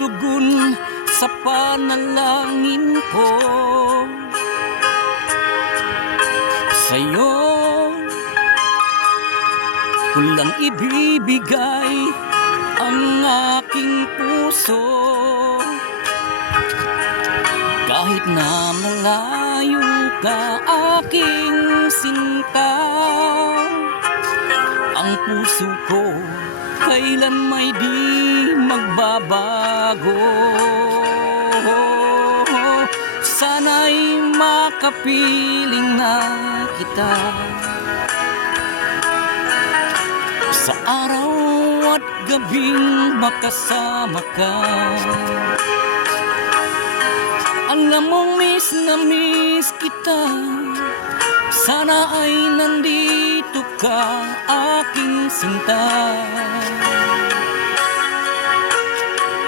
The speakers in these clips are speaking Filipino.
tugon sa panalangin ko. Sa'yo ko lang ibibigay ang aking puso. Kahit na malayo ka aking sinta, ang puso ko kailan may di magbabago. Sana'y makapiling na kita sa araw at gabing makasama ka. Alam mong miss na miss kita, sana ay nandito ka aking sinta.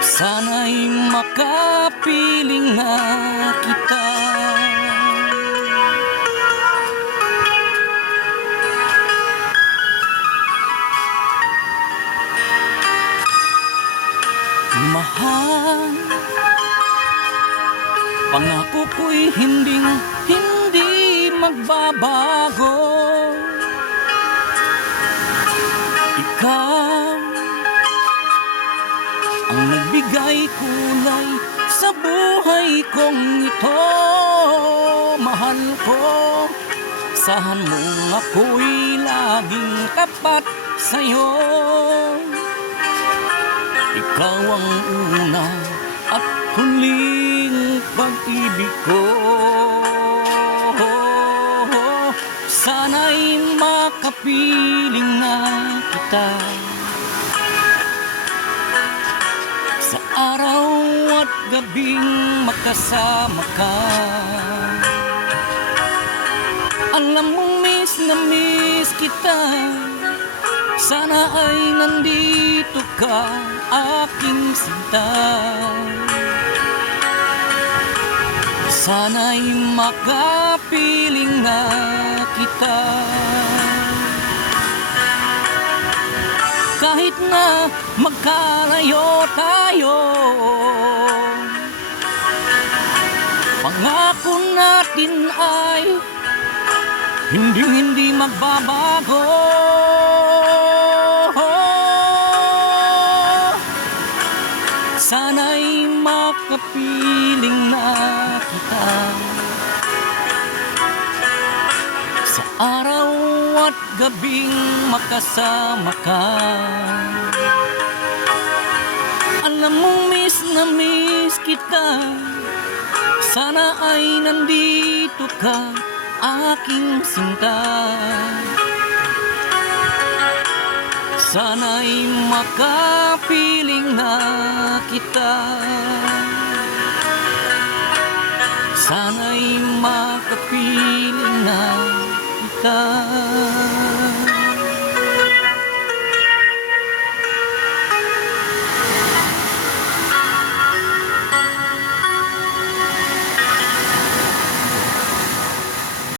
Sana'y makapiling na kita. Mahal, pangako ko'y hindi magbabago. Ikaw ang nagbigay kulay sa buhay kong ito. Mahal ko, sahan mong ako'y laging tapat sa'yo. Ikaw ang una at huling pag-ibig ko. Sana'y makapiling na kita sa araw at gabing makasama ka. Alam mong miss na miss kita, sana ay nandito ka aking sinta. Sana'y makapiling na kita. Kahit na magkalayo tayo, pangako natin ay hindi magbabago. Sana'y makapiling na kita sa araw at gabing makasama ka. Alam mong miss na miss kita, sana ay nandito ka aking sinta. Sana'y makapiling na kita. Sana'y makapiling na kita.